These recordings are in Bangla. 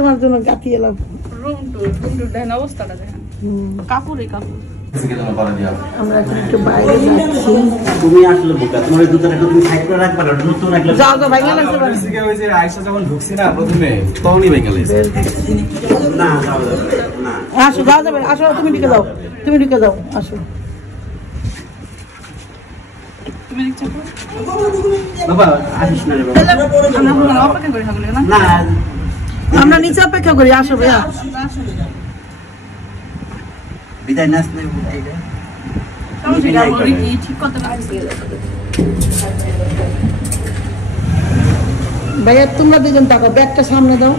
তোমার জন্য গাতি এলাম। দেখেন অবস্থাটা দেখেন, কাপড়ই কাপড়। আমরা এখন একটু বাইরে যাচ্ছি। তুমি আসলে বোকা, তোমার জুতাটা একটু তুমি সাইড করে রাখবা না, নতুন রাখলে যাও যাও ভাই লাগছে বাড়ি। ওই যে আয়েশা যখন ঢুকছি না প্রথমে তখনই ভেঙে গেছে। না যাও না আসো যাও যাবে, আসো তুমি ঢুকে যাও, তুমি ঢুকে যাও, আসো। তুমি দেখছো বাবা আসিস না রে বাবা। আমরা অপেক্ষা করে থাকলে না, না আমরা নিচে অপেক্ষা করি, আসো ভাইয়া। বিদায় নাচ নেই এটা ঠিক করতে পারছি। ভাইয়া তোমরা দুজন টাকা ব্যাগটা সামনে দাও,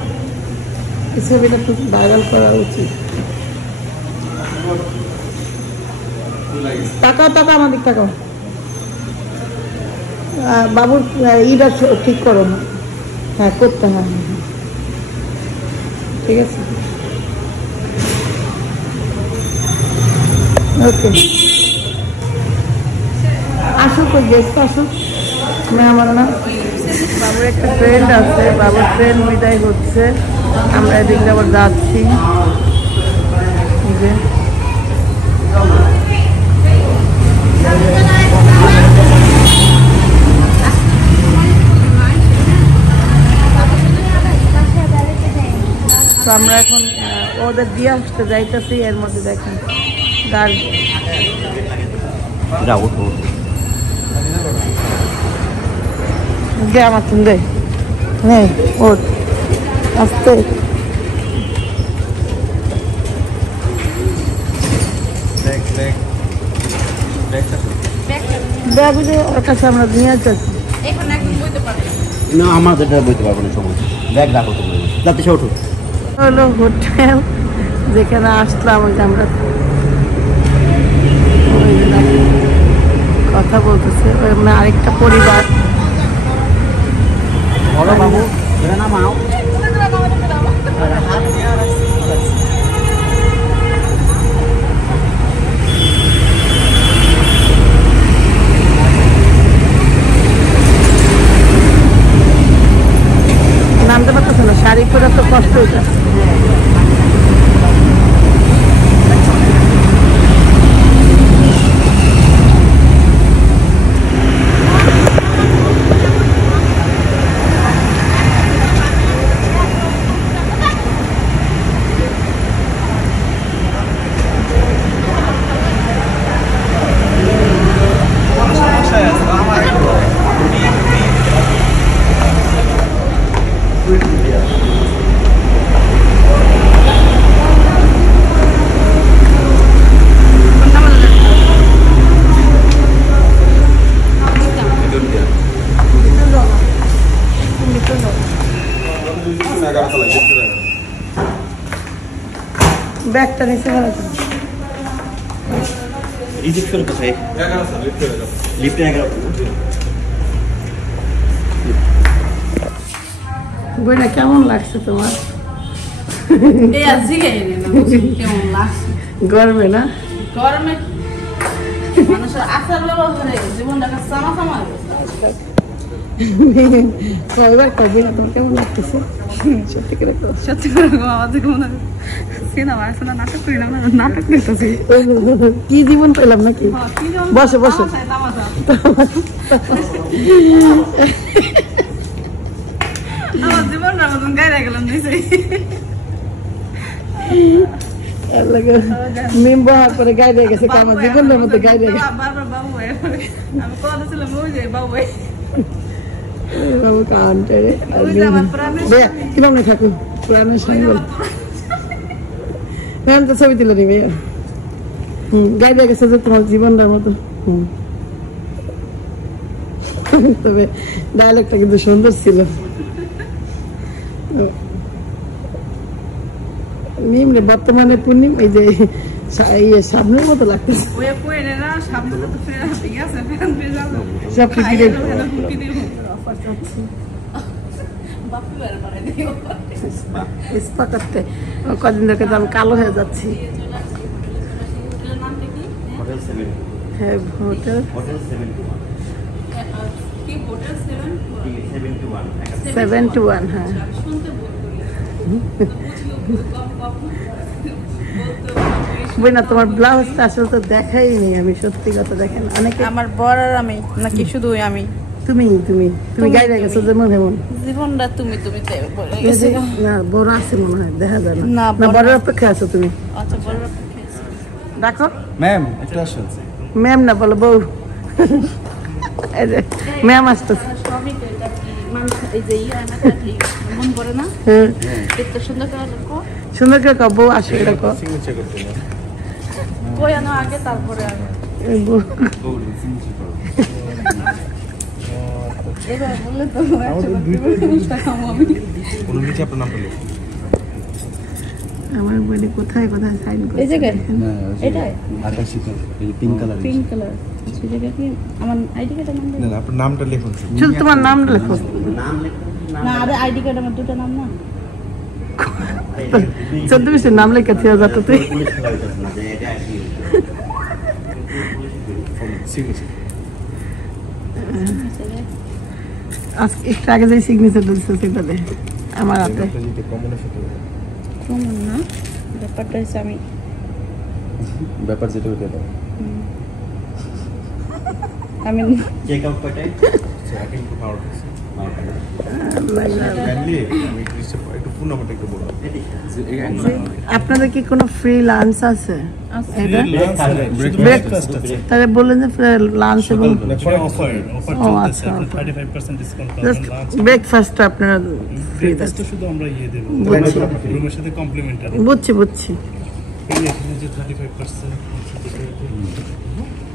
এই ছবিটা খুব ভাইরাল করা উচিত। টাকা টাকা আমাদের টাকা বাবুর ইটা ঠিক করো না, হ্যাঁ করতে হয়, ঠিক আছে ওকে। আসো কই গেস্ট আসো, আমার না বাবুর একটা ফ্রেন্ড আছে, বাবুর ট্রেন বিদায় হচ্ছে, আমরা এদিকে আবার যাচ্ছি। তো আমরা এখন ওদের দিয়ে আসতে যাইতেছি, এর মধ্যে দেখেন গাড়ি দে আমার তুমি দে নেই ওর আসতে ব্যাগ ওর কাছে আমরা নিয়ে যাচ্ছি। না আমাদেরটা বইতে পারবো না, সমস্যা ব্যাগ রাখো তুমি, যাতে সে ওঠো। হলো হোটেল যেখানে আসলাম, আমরা কথা বলতেছে আরেকটা পরিবার। বলো বাবু নামাও। নামতে পারতেছে না, শাড়ি পরে তো কষ্ট হইতেছে। ব্যাগটা নিচে ফেলা রিসেপশন কোথায়? লিফটে 11। বইটা কেমন লাগছে তোমার? কেমন লাগছে গরমে না? গরমে মানুষের আচার ব্যবহারে জীবনটাকে সামা কয়বার কবে তোমার কেমন লাগতেছে? সত্যি করে সত্যি করে আমাদের মনে সিনেমা আছে না, নাটক করি না, নাটক করতেছি। কি জীবন পেলাম নাকি? বসো বসো। আমার জীবনটার মতন গায়ে গেলাম নিচে। মেম্বার করে গায়ে দিয়ে গেছে, আমার জীবনের মধ্যে গায়ে দিয়ে গেছে। বারবার বাবু ভাই, আমি কথা ছিলাম ওই যে বাবু ভাই বাবু কানটা কিরম না থাকুন প্রাণের সঙ্গে তো ছবি তুলে নিবে। গায়ে দিয়ে গেছে যে তোমার জীবনটার মতো। তবে ডায়ালগটা কিন্তু সুন্দর ছিল। নিম্নে বর্তমানে পূর্ণিম এই যে সামনের মতো লাগতেছে। সব ফিরে কদিন ধরে আমি কালো হয়ে যাচ্ছি। হ্যাঁ হোটেল 721। হ্যাঁ বইনা তোমার ব্লাউজটা আসলে তো দেখাই নেই আমি, সত্যি কথা দেখেন অনেকে। আমার বর আর আমি নাকি শুধু আমি? তুমি তুমি তুমি গাইরে গেছো যেমন হেমন জীবনটা তুমি বলে এই গেছে। যে, না বড় আছে মনে হয়, দেখা যায় না। না, না বড় বড় অপেক্ষা আছো তুমি। আচ্ছা বড় ডাকো ম্যাম একটু আসুন। ম্যাম না বলো বউ। এই যে ম্যাম আসতেছে। সবই তো এটা কি মানুষ এই যে ইয়া না থাকলে মন করে না? হ্যাঁ এত সুন্দর করে রাখো। সুন্দর করে কও বউ আসে এটা কও। সিগনেচার করতে হবে। কই আনো আগে তারপরে আগে। এই বউ। বউর সিগনেচার করো। এবার বললে তো 150 টাকা আমি। কোন নিচে আপনার নামটা লিখুন। আমার বইনে কোথায় কোথায় সাইন করে এই জায়গায় না এটাই আকাশি কালার, এই যে পিঙ্ক কালার। Pink colour. সেই জায়গায় কি আমার আইডি কার্ডের নাম না না আপনার নামটা লিখুন। শুধু তোমার নাম লেখো। নাম লেখো না আরে আইডি কার্ড আমার দুটো নাম না। 14 নাম লেখা থিয়া যাতো তুই। পুলিশ খেলা হইতাছে না যে এটা কি সিগনেচার। আজকে একটু আগে যে সিগনেচার দিয়েছে সেটা দে আমার হাতে। আপনি যদি কমন সাথে কমন না, ব্যাপারটা হচ্ছে আমি ব্যাপার যেটা হতে দাও। আমি চেক আউট কয়টায়? এখন একটু পাওয়ার আছে। লাগলাম। আমি একটু ফোন নাম্বারটা একটু বলুন। আপনাদের কি কোনো ফ্রি লাঞ্চ আছে? এটা ব্রেকফাস্ট আছে। তাহলে বললেন যে লাঞ্চ এবং অফার ও, চলতেছে, আচ্ছা, আপনি offer। 35% ডিসকাউন্ট জাস্ট পাবেন। লাঞ্চ ব্রেকফাস্টটা আপনারা ফ্রি ব্রেকফাস্ট শুধু আমরা দেব, বুঝছি। রুমের সাথে কমপ্লিমেন্টারি। বুঝছি বুঝছি। এই এখানে যে 35%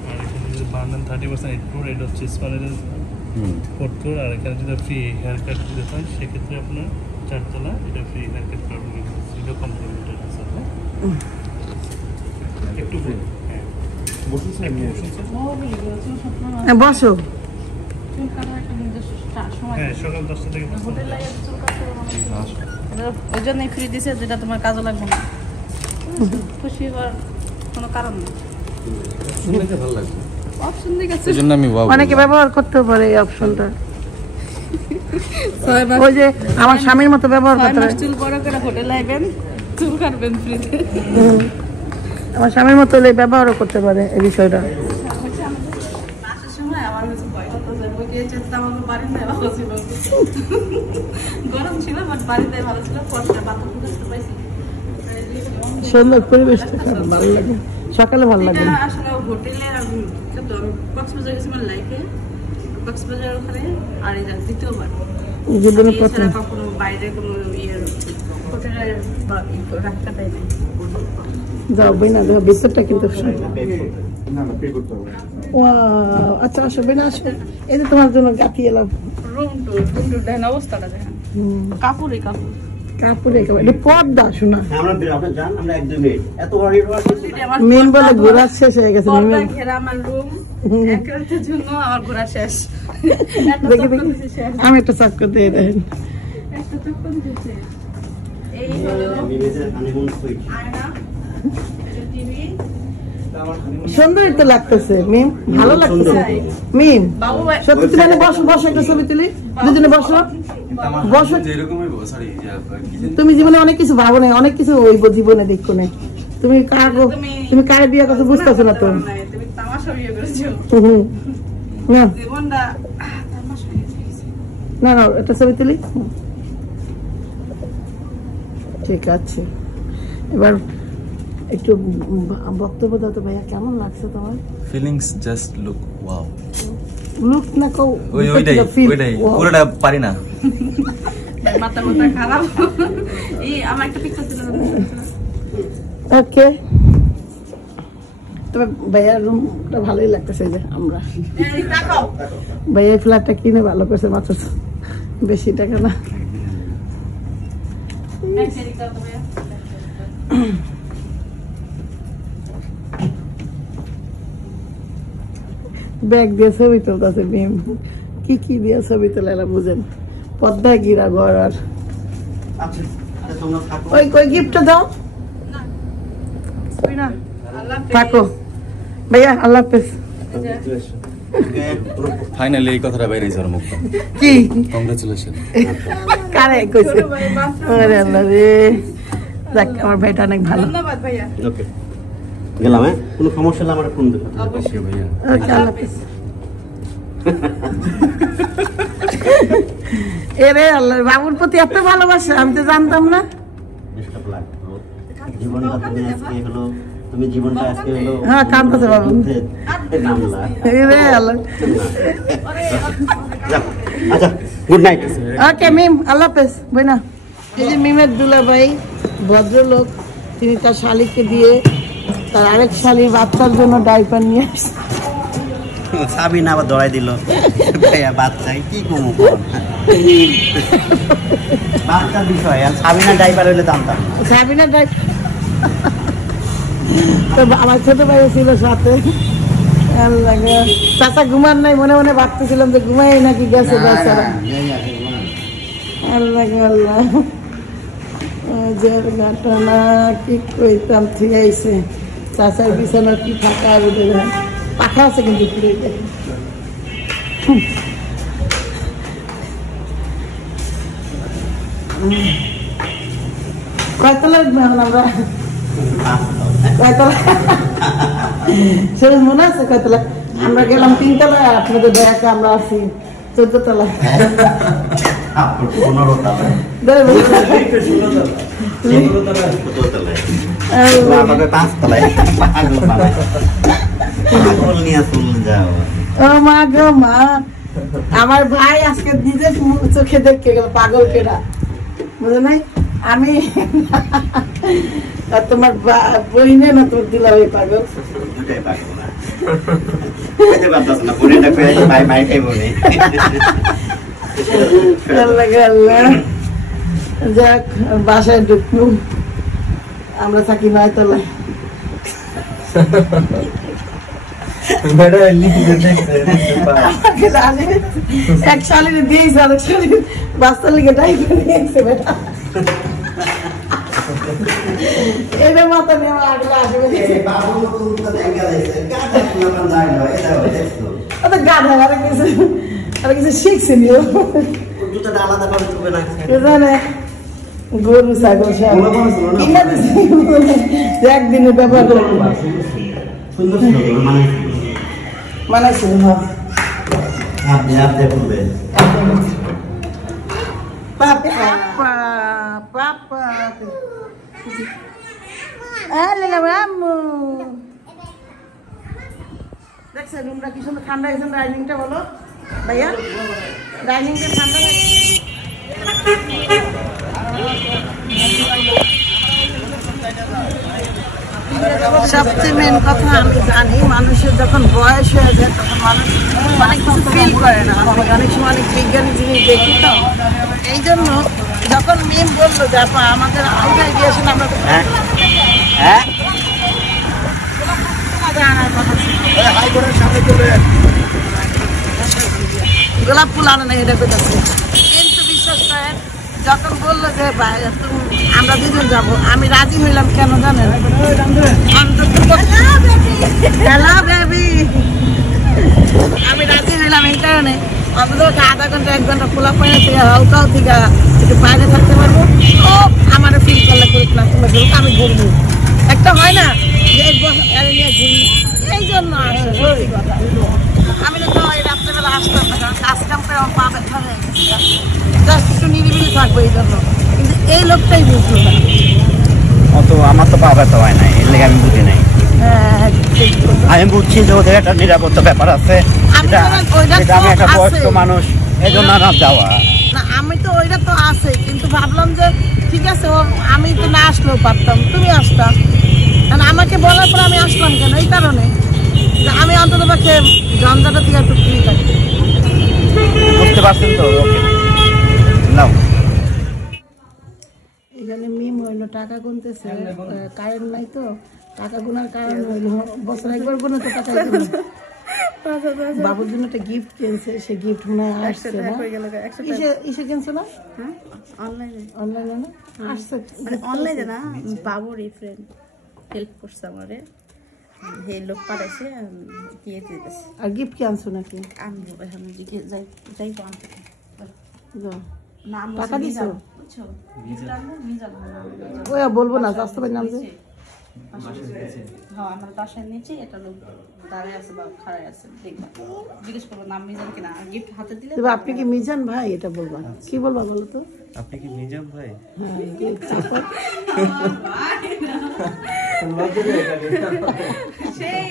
আর এখানে যে বান্ডেল 30% এড ফোর এড হচ্ছে স্পালের ফোর্থ ফ্লোর, আর এখানে যদি ফ্রি হেয়ার কাট দিতে হয় সেক্ষেত্রে আপনার 4 তলা এটা ফ্রি হেয়ার কাট পাবেন, এটা কমপ্লিমেন্টারি আছে। একটু বলুন। হ্যাঁ বসুন স্যার, আপনি বসুন স্যার। হ্যাঁ, বসো। চুল কাটার একটা নিজস্ব সময় হ্যাঁ সকাল 10টা থেকে হোটেল লাগে চুল কাটতে ওই জন্যই ফ্রি দিছে, যেটা তোমার কাজে লাগবে না। খুশি হওয়ার কোনো কারণ নেই। শুনলে ভালো লাগবে। অপশন দিকে আছে। এজন্য আমি ওয়াও। অনেকে ব্যবহার করতে পারে এই অপশনটা। ওই যে আমার স্বামীর মতো ব্যবহার করতে পারে। চুল বড় করে হোটেল আইবেন, চুল কাটবেন ফ্রিতে। আমার স্বামীর মতো হলে ব্যবহারও করতে পারে এই বিষয়টা। আসার সময় আমার কাছে ভয় করতেছে, বই কে চেষ্টা আমার বাড়িতে ভালো ছিল, গরম ছিল বাট বাড়িতে ভালো ছিল। পরে বাথরুম করতে পাইছি, সুন্দর পরিবেশটা ভালো লাগে, সকালে ভালো লাগে। এটা আসলে হোটেলের আমি কক্সবাজার গেছিলাম লাইফে, কক্সবাজার ওখানে, আর এটা দ্বিতীয়বার। জীবনে প্রথম। এছাড়া কখনো বাইরে কোনো ইয়ে হোটেলের বা রাখতে পাইনি। যাও বইনা দেখো ভিতরটা কিন্তু না না পে করতে হবে। ওয়াও, আচ্ছা আসো বইনা আসো। এই যে তোমার জন্য গাতি এলাম। রুম টুর দেখেন, অবস্থাটা দেখেন, কাপড়ই কাপড়। কাপড়ে এটা পর্দা শোনা। আমরা আপনি জান আমরা একদম মিনিট এত বড় মেন বলে ঘোরা শেষ হয়ে গেছে। পর্দা ঘেরা আমার রুম, এক রাতের জন্য আমার ঘোরা শেষ। দেখি দেখি আমি একটা চাপ করতে দেখেন। একটা চক্কর দিতেছে। এই হলো মিনিটের হানিমুন সুইট। আয়না, টিভি। সুন্দর তো লাগতেছে মিম, ভালো লাগতেছে মিম। বাবু সত্যি তুমি এখানে বসো, বসো একটা ছবি তুলি, দুজনে বসো বসো। এরকমই সরি তুমি জীবনে অনেক কিছু ভাবো না, অনেক কিছু হইব জীবনে দেখো না। তুমি তুমি কারে বিয়ে করছো বুঝতেছো না তো। তুমি তামাশা বিয়ে করেছো, হুম। না জীবনটা তামাশা হয়ে গেছে। না না একটা ছবি তুলি। ঠিক আছে, এবার একটু বক্তব্য দাও তো ভাইয়া, কেমন লাগছে তোমার? Feelings just look wow. Look না কও, ওইটাই পুরোটা পারি না। মাথা খারাপ। এই আমার একটা পিকচার তুলে দাও। ওকে, তবে ভাইয়ার রুমটা ভালোই লাগতেছে। যে আমরা এই তাকাও, ভাইয়া ফ্ল্যাটটা কিনে ভালো করছে, মাত্র বেশি টাকা না। এক সেদিক দাও তো ভাইয়া। ব্যাগ দিয়ে ছবি তুলতেছে মিম, কি কি দিয়ে ছবি তোলা বুঝেন। পদ্মা গিরা ঘর আর আচ্ছা তোমরা থাকো। ওই কই গিফটটা দাও না আল্লাহ থাকো ভাইয়া, আল্লাহ হাফেজ। ফাইনালি এই কথাটা বাইরে যাওয়ার মুখ। কি কংগ্রাচুলেশন। কারে কইছে ওরে আল্লাহ রে দেখ আমার ভাইটা অনেক ভালো ধন্যবাদ ভাইয়া ওকে গেলাম হ্যাঁ কোনো সমস্যা হলে আমার ফোন দিতে অবশ্যই ভাইয়া ওকে আল্লাহ হাফেজ এরে আল্লাহ বাবুর প্রতি এত ভালোবাসা আমি তো জানতাম না ডিস্টার্ব লাগতো জীবনটা তুমি আজকে হলো তুমি জীবনটা আজকে হলো হ্যাঁ কাঁদতেছে বাবু নামলা এরে আল্লাহ আচ্ছা গুড নাইট ওকে মিম আল্লাহ হাফেজ বইনা এই যে মিমের দুলাভাই ভদ্রলোক তিনি তার শালিকে দিয়ে তার আরেক শালির বাচ্চার জন্য ডাইপার নিয়ে আসছে সাবিনা আবার দৌড়াই দিল ভাইয়া বাচ্চা কি কমু বাচ্চার বিষয় আর সাবিনা ডাইপার হইলে জানতাম সাবিনা ডাইপার তো আমার ছোট ভাই ছিল সাথে চাচা ঘুমান নাই মনে মনে ভাবতেছিলাম যে ঘুমাই নাকি গেছে বেচারা আল্লাহ আল্লাহ যে ঘটনা কি কইতাম ঠিক আইছে চাচার বিছানা কি ফাঁকা পাখা আছে কিন্তু কয়তলা উঠবো এখন আমরা কয়তলা সে মনে আছে কয়তলা আমরা গেলাম 3 তলায় আপনাদের দেখা আমরা আছি 14 তলায় 15 তলায় ও মা গো মা আমার ভাই আজকে নিজের চোখে দেখে গেল পাগল কেরা বুঝে নাই আমি তোমার বইনে না তোর দিলাম এই পাগল যাক বাসায় ঢুকলু আমরা থাকি 9 তলায় এক শালিরে দিয়েছে আরেক শালির বাচ্চার লিগে ডাইপার নিয়েছে বেটা এটা মাথা নিয়ে আমার আগলে আসবে গাধা আর কিছু শিখছে নিও জানে গরু ছাগল সব একদিনের ব্যাপার মানে দেখছেন রুমটা কি সুন্দর ঠান্ডা গেছে ডাইনিংটা বলো ভাইয়া ডাইনিংটা ঠান্ডা সবচেয়ে মেন কথা আমি জানি মানুষের যখন বয়স হয়ে যায় তখন মানুষ অনেক কিছু ফিল করে না অনেক সময় অনেক বিজ্ঞানী জিনিস দেখি তো এই জন্য যখন মেম বললো যে আপা আমাদের আউটাই দিয়েছেন আমরা গোলাপ ফুল আনে না এটা পেটাচ্ছে কিন্তু বিশ্বাস করেন যখন বললো যে আমরা দুজন যাবো আমি রাজি হইলাম কেন জানেন হ্যালো বেবি আমি রাজি হইলাম এই কারণে অন্তত আধা ঘন্টা 1 ঘন্টা খোলা পায় থেকে হালকাও থেকে একটু বাইরে থাকতে পারবো ও আমার ফিল করলে করুক না তোমরা করুক আমি ঘুরবো একটা হয় না যে নিয়ে ঘুরি এই জন্য আসে সত্যি কথা আমি তো এই রাত্রেবেলা আসতাম না কারণ কাজ কাম করে আমার পা ব্যথা হয়ে গেছে জাস্ট একটু নিরিবিলি থাকবো এই জন্য কিন্তু এই লোকটাই বুঝলো না অত আমার তো পা ব্যথা হয় নাই এর লেগে আমি বুঝি নাই আমি বুঝছি যে ওদের একটা নিরাপত্তা ব্যাপার আছে আমি একটা বয়স্ক মানুষ এই জন্য না যাওয়া না আমি তো ওইটা তো আছে কিন্তু ভাবলাম যে ঠিক আছে আমি তো না আসলেও পারতাম তুমি আসতাম কারণ আমাকে বলার পর আমি আসলাম কেন এই কারণে আমি অন্তত পক্ষে জঞ্জাটা থেকে একটু ফ্রি থাকি বুঝতে পারছেন তো ওকে নাও এখানে মিম হইলো টাকা গুনতেছে কারেন্ট নাই তো টাকা গুনার কারণ হইলো বছর একবার গুনে তো টাকা বাবুর জন্য একটা গিফট কিনছে সে গিফট মনে হয় আসছে না ইসে কিনছে না অনলাইনে না আসছে অনলাইনে না বাবুরই ফ্রেন্ড হেল্প করছে আমারে এই লোক পাঠাইছে দিয়ে দিতেছে আর গিফট কি আনছো নাকি আনবো এখন যাই আনতে নাম টাকা দিছো? বুঝছো মিজান মিজান ওই বলবো না, স্বাস্থ্য ভাই নাম যে। হ্যাঁ আমার বাসার নিচে এটা লোক দাঁড়িয়ে আছে বা খাড়ায় আছে, দেখবা জিজ্ঞেস করবো নাম মিজান কিনা, গিফট হাতে দিলে তবে আপনি কি মিজান ভাই এটা বলবা, কি বলবা বলো তো? আপনি কি মিজান ভাই? হ্যাঁ, তারপর সেই